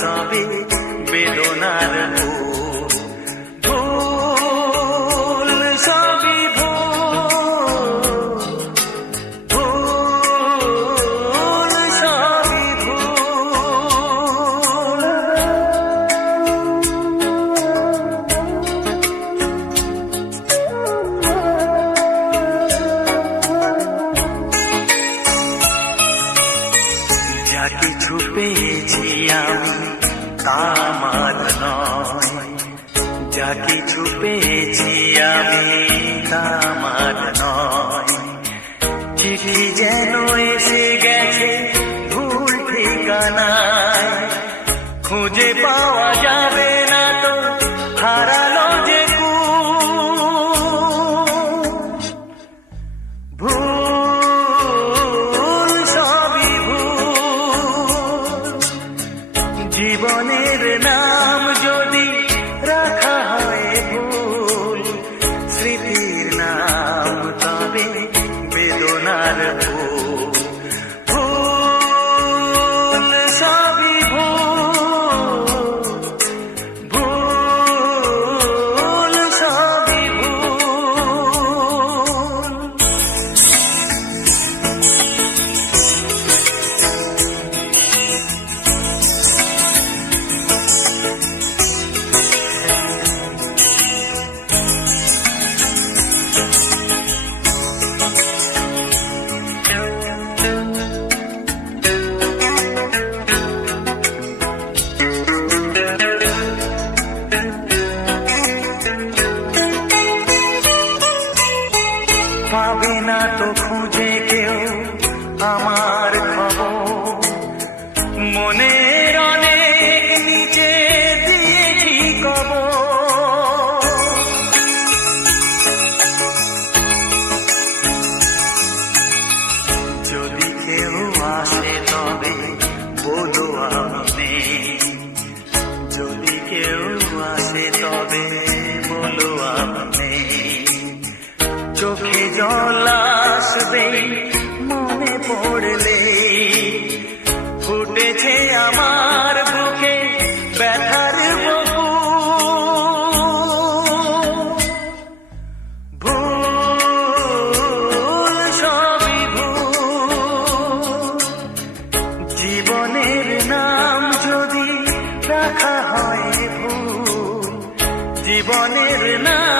তবে বেদনার ভুল সবই ভুল সবই ভুল। যা কিছু পেয়েছি আমি তা আমার নয়, যা কিছু পেয়েছি আমি তা আমার নয়। চিঠি যেন এসে গেছে ভুল ঠিকানায়, খুঁজে পাওয়া যাবে না তো হারালো যে ভুল সবই ভুল। জীবনের নাম যদি রাখা হয় ভুল, স্মৃতির নাম তবে বেদনার ভুল। ভুল সবই ভুল, ভুল সবই ভুল। পাবে না তো খুঁজে কেউ আমার খবর, মনের অনেক নিচে দিয়েছি কবর। যদি কেউ আসে তবে বলো আমি, যদি কেউ আসে তবে বলো আমি। চোখে জল আসবে মনে পড়লে, ফুটেছে আমার বুকে ব্যথার বহু। ভুল সবই ভুল। জীবনের নাম যদি রাখা হয় ভুল, জীবনের নাম